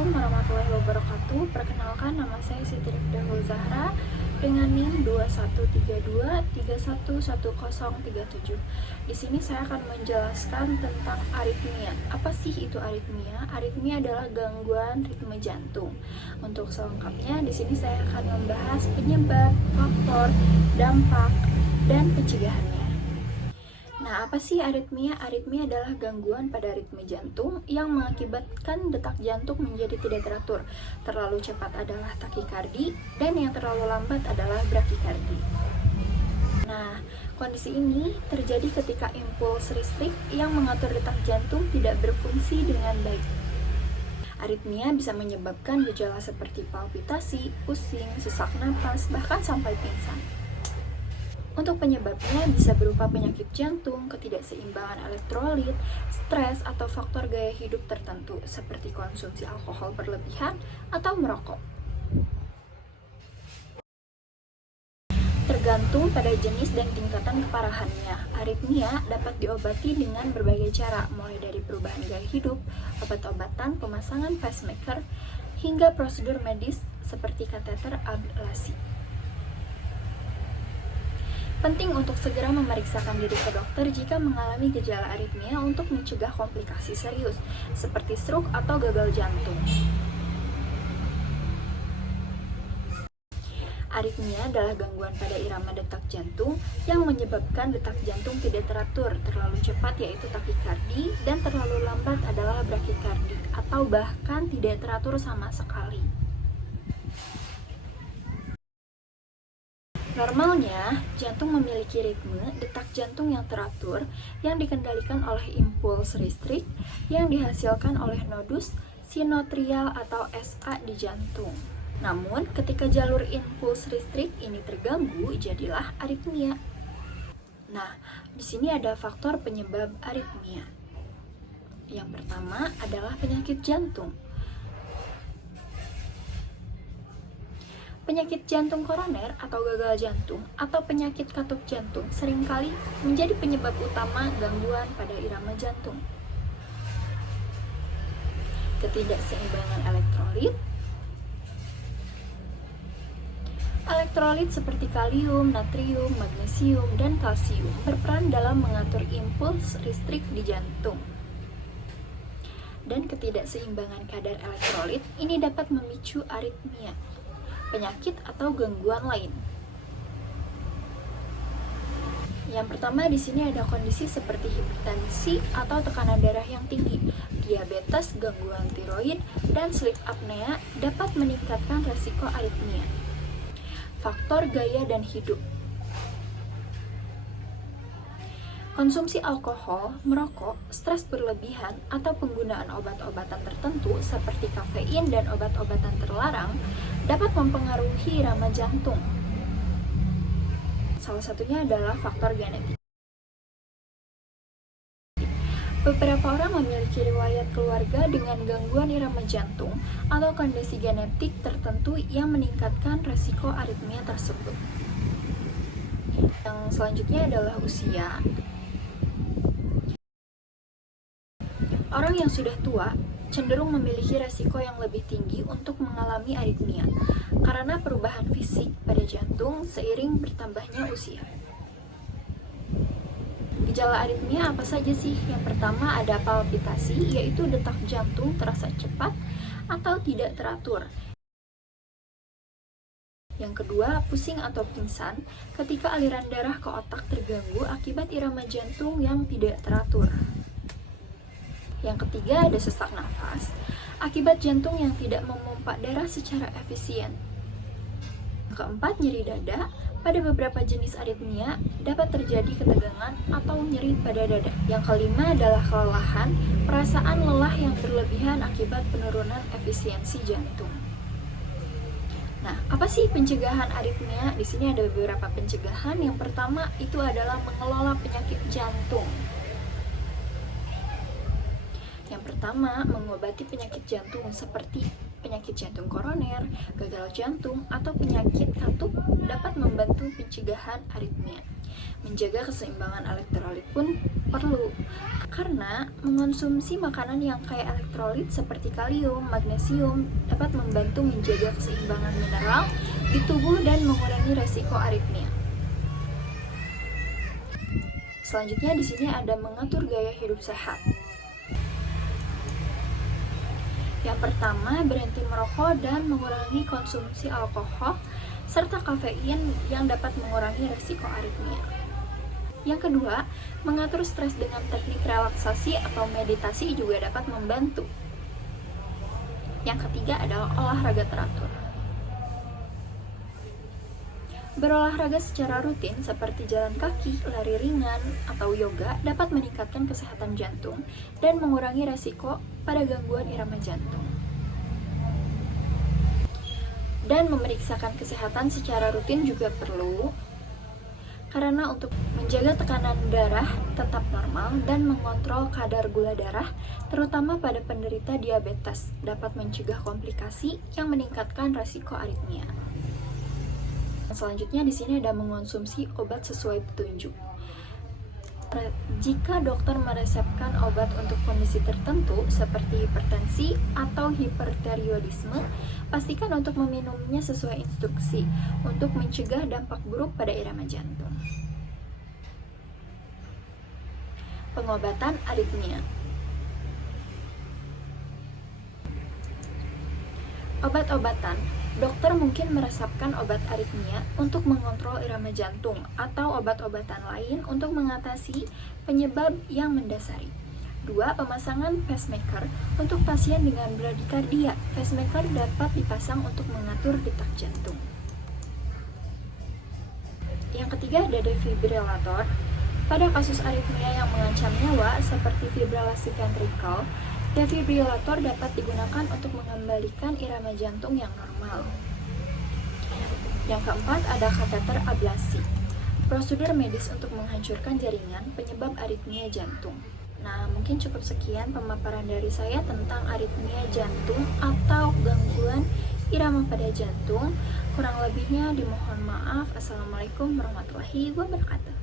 Assalamualaikum warahmatullahi wabarakatuh. Perkenalkan, nama saya Siti Rifdahul Zahra dengan NIM 2132311037. Di sini saya akan menjelaskan tentang aritmia. Apa sih itu aritmia? Aritmia adalah gangguan ritme jantung. Untuk selengkapnya, di sini saya akan membahas penyebab, faktor, dampak, dan pencegahannya. Nah, apa sih aritmia? Aritmia adalah gangguan pada ritme jantung yang mengakibatkan detak jantung menjadi tidak teratur. Terlalu cepat adalah takikardi, dan yang terlalu lambat adalah brakikardi. Nah, kondisi ini terjadi ketika impuls listrik yang mengatur detak jantung tidak berfungsi dengan baik. Aritmia bisa menyebabkan gejala seperti palpitasi, pusing, sesak napas, bahkan sampai pingsan. Untuk penyebabnya bisa berupa penyakit jantung, ketidakseimbangan elektrolit, stres, atau faktor gaya hidup tertentu seperti konsumsi alkohol berlebihan atau merokok. Tergantung pada jenis dan tingkatan keparahannya, aritmia dapat diobati dengan berbagai cara, mulai dari perubahan gaya hidup, obat-obatan, pemasangan pacemaker, hingga prosedur medis seperti kateter ablasi. Penting untuk segera memeriksakan diri ke dokter jika mengalami gejala aritmia untuk mencegah komplikasi serius, seperti stroke atau gagal jantung. Aritmia adalah gangguan pada irama detak jantung yang menyebabkan detak jantung tidak teratur, terlalu cepat yaitu takikardi, dan terlalu lambat adalah brakikardi, atau bahkan tidak teratur sama sekali. Normalnya, jantung memiliki ritme detak jantung yang teratur yang dikendalikan oleh impuls listrik yang dihasilkan oleh nodus sinoatrial atau SA di jantung. Namun, ketika jalur impuls listrik ini terganggu, jadilah aritmia. Nah, di sini ada faktor penyebab aritmia. Yang pertama adalah penyakit jantung. Penyakit jantung koroner atau gagal jantung atau penyakit katup jantung seringkali menjadi penyebab utama gangguan pada irama jantung. Ketidakseimbangan elektrolit. Elektrolit seperti kalium, natrium, magnesium, dan kalsium berperan dalam mengatur impuls listrik di jantung. Dan ketidakseimbangan kadar elektrolit ini dapat memicu aritmia, penyakit atau gangguan lain. Yang pertama di sini ada kondisi seperti hipertensi atau tekanan darah yang tinggi, diabetes, gangguan tiroid, dan sleep apnea dapat meningkatkan resiko aritmia. Faktor gaya dan hidup. Konsumsi alkohol, merokok, stres berlebihan, atau penggunaan obat-obatan tertentu seperti kafein dan obat-obatan terlarang dapat mempengaruhi irama jantung. Salah satunya adalah faktor genetik. Beberapa orang memiliki riwayat keluarga dengan gangguan irama jantung atau kondisi genetik tertentu yang meningkatkan resiko aritmia tersebut. Yang selanjutnya adalah usia. Orang yang sudah tua cenderung memiliki resiko yang lebih tinggi untuk mengalami aritmia karena perubahan fisik pada jantung seiring bertambahnya usia. Gejala aritmia apa saja sih? Yang pertama ada palpitasi, yaitu detak jantung terasa cepat atau tidak teratur. Yang kedua, pusing atau pingsan ketika aliran darah ke otak terganggu akibat irama jantung yang tidak teratur. Yang ketiga ada sesak nafas akibat jantung yang tidak memompa darah secara efisien. Keempat, nyeri dada. Pada beberapa jenis aritmia dapat terjadi ketegangan atau nyeri pada dada. Yang kelima adalah kelelahan, perasaan lelah yang berlebihan akibat penurunan efisiensi jantung. Nah, apa sih pencegahan aritmia? Di sini ada beberapa pencegahan. Yang pertama itu adalah mengelola penyakit jantung. Yang pertama, mengobati penyakit jantung seperti penyakit jantung koroner, gagal jantung, atau penyakit katup dapat membantu pencegahan aritmia. Menjaga keseimbangan elektrolit pun perlu, Karena mengonsumsi makanan yang kaya elektrolit seperti kalium, magnesium dapat membantu menjaga keseimbangan mineral di tubuh dan mengurangi resiko aritmia. Selanjutnya di sini ada mengatur gaya hidup sehat. Yang pertama, berhenti merokok dan mengurangi konsumsi alkohol serta kafein yang dapat mengurangi resiko aritmia. Yang kedua, mengatur stres dengan teknik relaksasi atau meditasi juga dapat membantu. Yang ketiga adalah olahraga teratur. Berolahraga secara rutin seperti jalan kaki, lari ringan, atau yoga dapat meningkatkan kesehatan jantung dan mengurangi resiko pada gangguan irama jantung. Dan memeriksakan kesehatan secara rutin juga perlu, karena untuk menjaga tekanan darah tetap normal dan mengontrol kadar gula darah, terutama pada penderita diabetes, dapat mencegah komplikasi yang meningkatkan resiko aritmia. Selanjutnya di sini ada mengonsumsi obat sesuai petunjuk. Jika dokter meresepkan obat untuk kondisi tertentu seperti hipertensi atau hipertiroidisme, pastikan untuk meminumnya sesuai instruksi untuk mencegah dampak buruk pada irama jantung. Pengobatan aritmia. Obat-obatan. Dokter mungkin meresepkan obat aritmia untuk mengontrol irama jantung atau obat-obatan lain untuk mengatasi penyebab yang mendasari. 2. Pemasangan pacemaker untuk pasien dengan bradikardia. Pacemaker dapat dipasang untuk mengatur detak jantung. Yang ketiga ada defibrilator. Pada kasus aritmia yang mengancam nyawa seperti fibrilasi ventrikal, defibrilator dapat digunakan untuk mengembalikan irama jantung yang normal. Yang keempat ada kateter ablasi. Prosedur medis untuk menghancurkan jaringan penyebab aritmia jantung. Nah, mungkin cukup sekian pemaparan dari saya tentang aritmia jantung atau gangguan irama pada jantung. Kurang lebihnya dimohon maaf. Assalamualaikum warahmatullahi wabarakatuh.